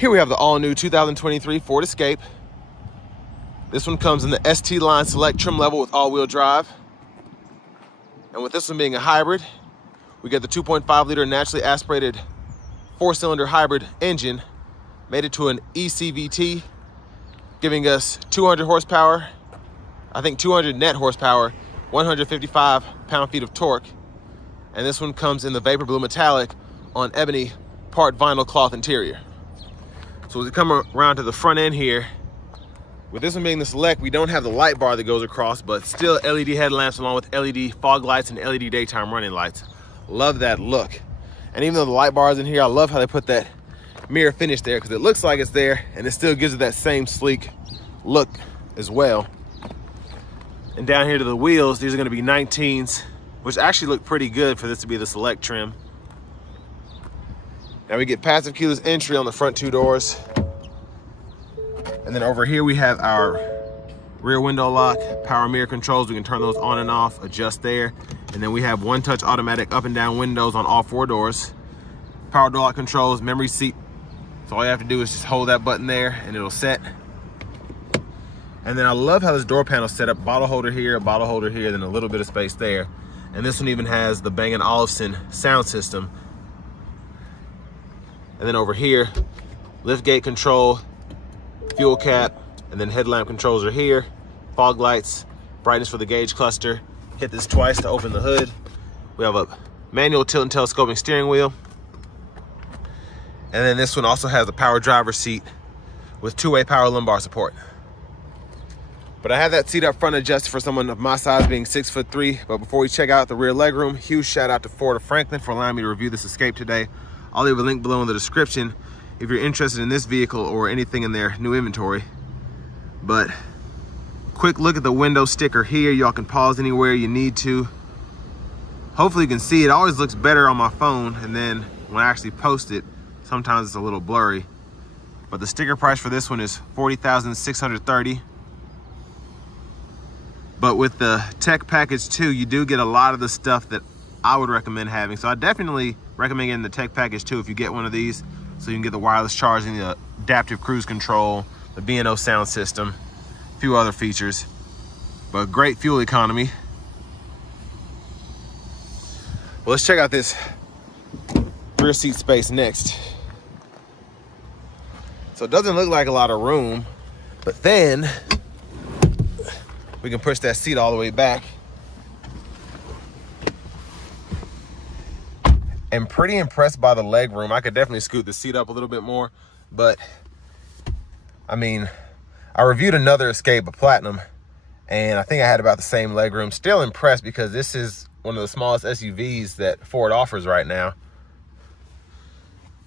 Here we have the all-new 2023 Ford Escape. This one comes in the ST line select trim level with all-wheel drive. And with this one being a hybrid, we get the 2.5 liter naturally aspirated 4-cylinder hybrid engine, made it to an ECVT, giving us 200 horsepower, I think 200 net horsepower, 155 pound-feet of torque. And this one comes in the Vapor Blue Metallic on ebony part vinyl cloth interior. So as we come around to the front end here, with this one being the select, we don't have the light bar that goes across, but still LED headlamps along with LED fog lights and LED daytime running lights. Love that look. And even though the light bar is in here, I love how they put that mirror finish there because it looks like it's there and it still gives it that same sleek look as well. And down here to the wheels, these are gonna be 19s, which actually look pretty good for this to be the select trim. Now we get passive keyless entry on the front two doors. And then over here we have our rear window lock, power mirror controls. We can turn those on and off, adjust there. And then we have one-touch automatic up and down windows on all four doors. Power door lock controls, memory seat. So all you have to do is just hold that button there and it'll set. And then I love how this door panel is set up. Bottle holder here, then a little bit of space there. And this one even has the Bang & Olufsen sound system. And then over here, lift gate control, fuel cap, and then headlamp controls are here. Fog lights, brightness for the gauge cluster. Hit this twice to open the hood. We have a manual tilt and telescoping steering wheel. And then this one also has a power driver's seat with two-way power lumbar support. But I have that seat up front adjusted for someone of my size, being 6'3". But before we check out the rear legroom, huge shout out to Ford of Franklin for allowing me to review this Escape today. I'll leave a link below in the description if you're interested in this vehicle or anything in their new inventory. But quick look at the window sticker here. Y'all can pause anywhere you need to. Hopefully you can see it. It always looks better on my phone, and then when I actually post it, sometimes it's a little blurry. But the sticker price for this one is $40,630. But with the tech package too, you do get a lot of the stuff that I would recommend having. So I definitely recommend getting the tech package too if you get one of these. So you can get the wireless charging, the adaptive cruise control, the B&O sound system, a few other features, but great fuel economy. Well, let's check out this rear seat space next. So it doesn't look like a lot of room, but then we can push that seat all the way back. I'm pretty impressed by the leg room. I could definitely scoot the seat up a little bit more, but I mean, I reviewed another Escape, a Platinum, and I think I had about the same leg room. Still impressed because this is one of the smallest SUVs that Ford offers right now.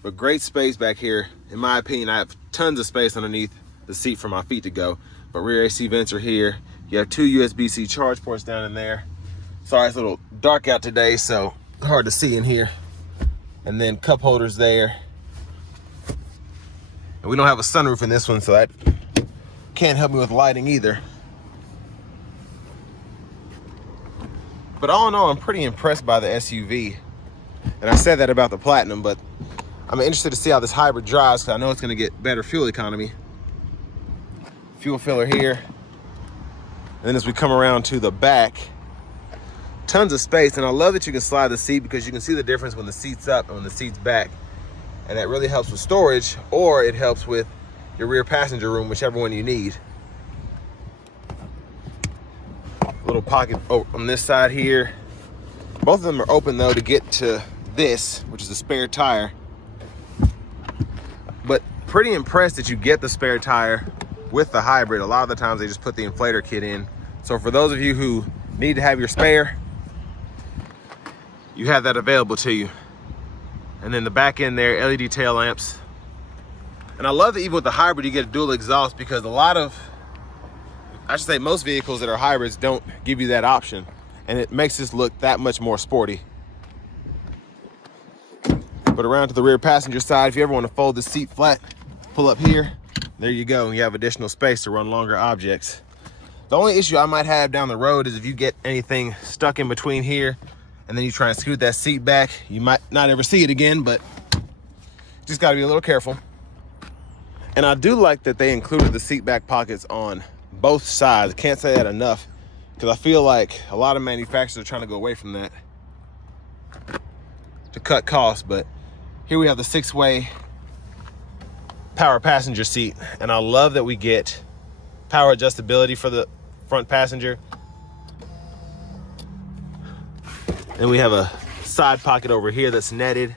But great space back here. In my opinion, I have tons of space underneath the seat for my feet to go. But rear AC vents are here. You have two USB-C charge ports down in there. Sorry, it's a little dark out today, so hard to see in here. And then cup holders there. And we don't have a sunroof in this one, so that can't help me with lighting either. But all in all, I'm pretty impressed by the SUV. And I said that about the Platinum, but I'm interested to see how this hybrid drives because I know it's gonna get better fuel economy. Fuel filler here. And then as we come around to the back, tons of space. And I love that you can slide the seat because you can see the difference when the seat's up and when the seat's back. And that really helps with storage, or it helps with your rear passenger room, whichever one you need. Little pocket on this side here. Both of them are open though to get to this, which is the spare tire. But pretty impressed that you get the spare tire with the hybrid. A lot of the times they just put the inflator kit in. So for those of you who need to have your spare, you have that available to you. And then the back end there, LED tail lamps. And I love that even with the hybrid, you get a dual exhaust because a lot of, I should say most vehicles that are hybrids don't give you that option. And it makes this look that much more sporty. But around to the rear passenger side, if you ever want to fold the seat flat, pull up here, there you go. You have additional space to run longer objects. The only issue I might have down the road is if you get anything stuck in between here and then you try and scoot that seat back, you might not ever see it again, but just got to be a little careful. And I do like that they included the seat back pockets on both sides. Can't say that enough, because I feel like a lot of manufacturers are trying to go away from that to cut costs. But here we have the 6-way power passenger seat, and I love that we get power adjustability for the front passenger. And we have a side pocket over here that's netted,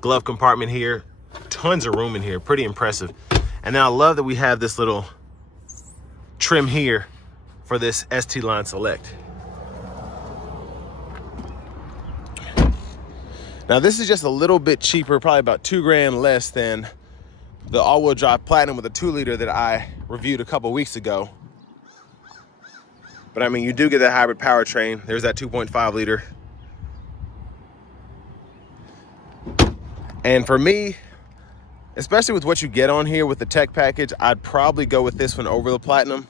glove compartment here, tons of room in here, pretty impressive. And then I love that we have this little trim here for this ST Line Select. Now this is just a little bit cheaper, probably about $2 grand less than the all-wheel drive Platinum with a 2-liter that I reviewed a couple weeks ago. But I mean, you do get that hybrid powertrain. There's that 2.5 liter. And for me, especially with what you get on here with the tech package, I'd probably go with this one over the Platinum.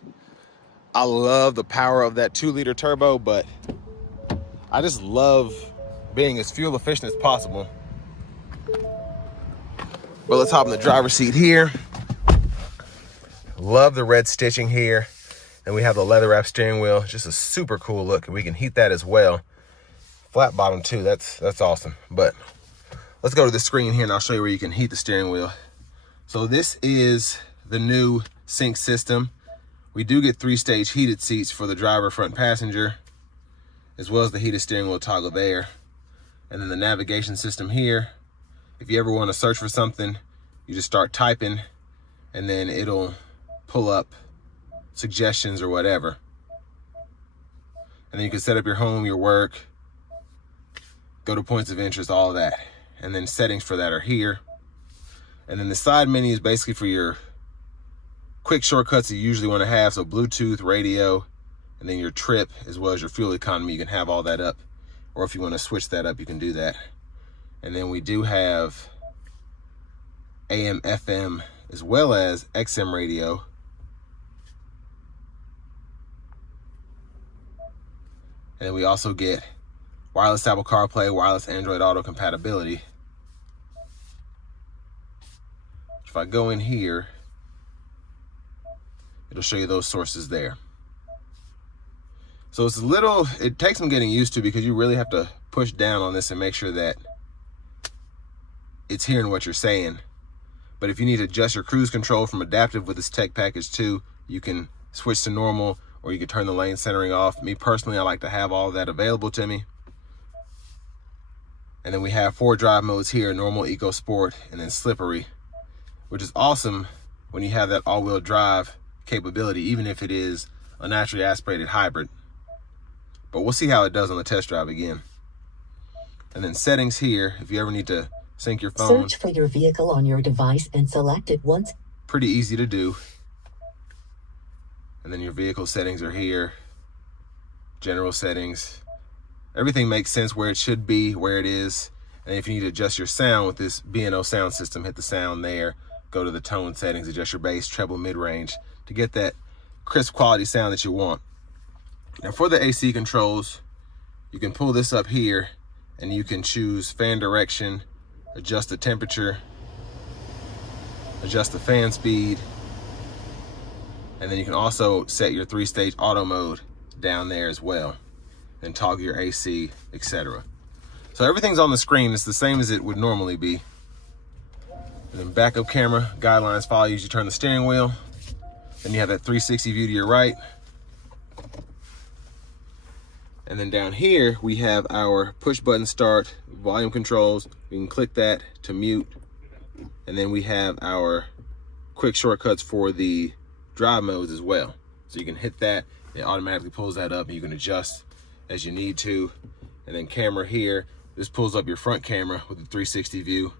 I love the power of that 2-liter turbo, but I just love being as fuel efficient as possible. But let's hop in the driver's seat here. Love the red stitching here. And we have the leather wrap steering wheel, just a super cool look. And we can heat that as well. Flat bottom too, that's awesome. But let's go to the screen here and I'll show you where you can heat the steering wheel. So this is the new sync system. We do get 3-stage heated seats for the driver, front passenger, as well as the heated steering wheel toggle there. And then the navigation system here. If you ever want to search for something, you just start typing and then it'll pull up suggestions or whatever. And then you can set up your home, your work, go to points of interest, all of that. And then settings for that are here. And then the side menu is basically for your quick shortcuts you usually want to have. So Bluetooth, radio, and then your trip, as well as your fuel economy. You can have all that up. Or if you want to switch that up, you can do that. And then we do have AM, FM, as well as XM radio. And then we also get wireless Apple CarPlay, wireless Android Auto compatibility. If I go in here, it'll show you those sources there. So it's a little, it takes some getting used to because you really have to push down on this and make sure that it's hearing what you're saying. But if you need to adjust your cruise control from adaptive with this tech package too, you can switch to normal, or you can turn the lane centering off. Me personally, I like to have all of that available to me. And then we have 4 drive modes here: normal, eco, sport, and then slippery, which is awesome when you have that all-wheel drive capability, even if it is a naturally aspirated hybrid. But we'll see how it does on the test drive again. And then settings here, if you ever need to sync your phone. Search for your vehicle on your device and select it once. Pretty easy to do. And then your vehicle settings are here. General settings. Everything makes sense where it should be, where it is. And if you need to adjust your sound with this B&O sound system, hit the sound there. Go to the tone settings, adjust your bass, treble, mid-range to get that crisp quality sound that you want. Now for the AC controls, you can pull this up here and you can choose fan direction, adjust the temperature, adjust the fan speed, and then you can also set your 3-stage auto mode down there as well, and toggle your AC, etc. So everything's on the screen. It's the same as it would normally be. And then backup camera, guidelines follow you as you turn the steering wheel. Then you have that 360 view to your right. And then down here, we have our push button start, volume controls. We can click that to mute. And then we have our quick shortcuts for the drive modes as well. So you can hit that, it automatically pulls that up and you can adjust as you need to. And then camera here, this pulls up your front camera with the 360 view.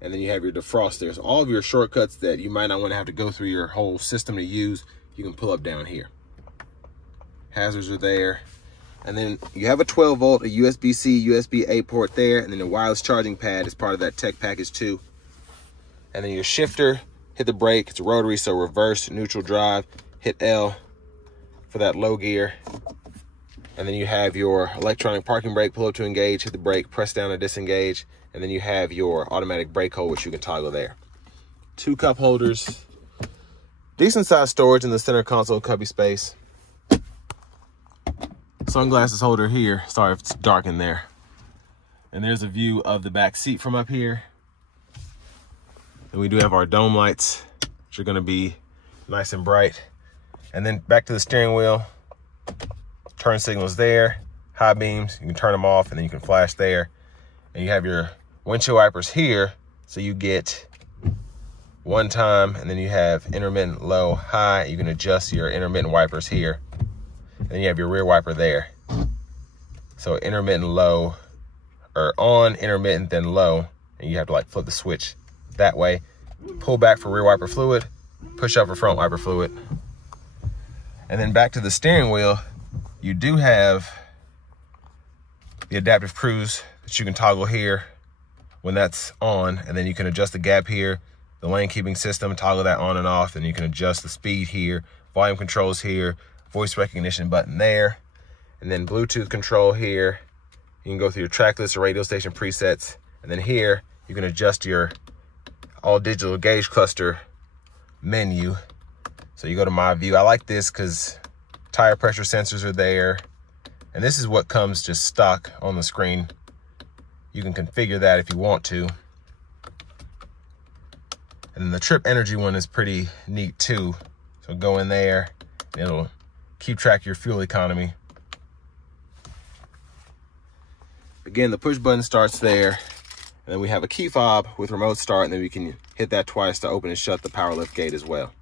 And then you have your defrost there. So all of your shortcuts that you might not want to have to go through your whole system to use, you can pull up down here. Hazards are there. And then you have a 12 volt, a USB-C, USB-A port there, and then a wireless charging pad is part of that tech package too. And then your shifter, hit the brake, it's a rotary, so reverse, neutral drive, hit L for that low gear. And then you have your electronic parking brake, pull up to engage, hit the brake, press down to disengage. And then you have your automatic brake hold, which you can toggle there. 2 cup holders, decent sized storage in the center console cubby space. Sunglasses holder here. Sorry if it's dark in there. And there's a view of the back seat from up here. And we do have our dome lights, which are gonna be nice and bright. And then back to the steering wheel. Turn signals there, high beams, you can turn them off and then you can flash there. And you have your windshield wipers here, so you get 1 time, and then you have intermittent low, high. You can adjust your intermittent wipers here. And then you have your rear wiper there. So intermittent low, or on, intermittent, then low. And you have to like flip the switch that way. Pull back for rear wiper fluid, push up for front wiper fluid. And then back to the steering wheel, you do have the adaptive cruise that you can toggle here when that's on, and then you can adjust the gap here, the lane keeping system, toggle that on and off, and you can adjust the speed here, volume controls here, voice recognition button there, and then Bluetooth control here. You can go through your track list or radio station presets, and then here you can adjust your all digital gauge cluster menu. So you go to my view. I like this because tire pressure sensors are there, and this is what comes just stock on the screen. You can configure that if you want to. And then the trip energy one is pretty neat too. So go in there, and it'll keep track of your fuel economy. Again, the push button starts there. And then we have a key fob with remote start, and then we can hit that twice to open and shut the power lift gate as well.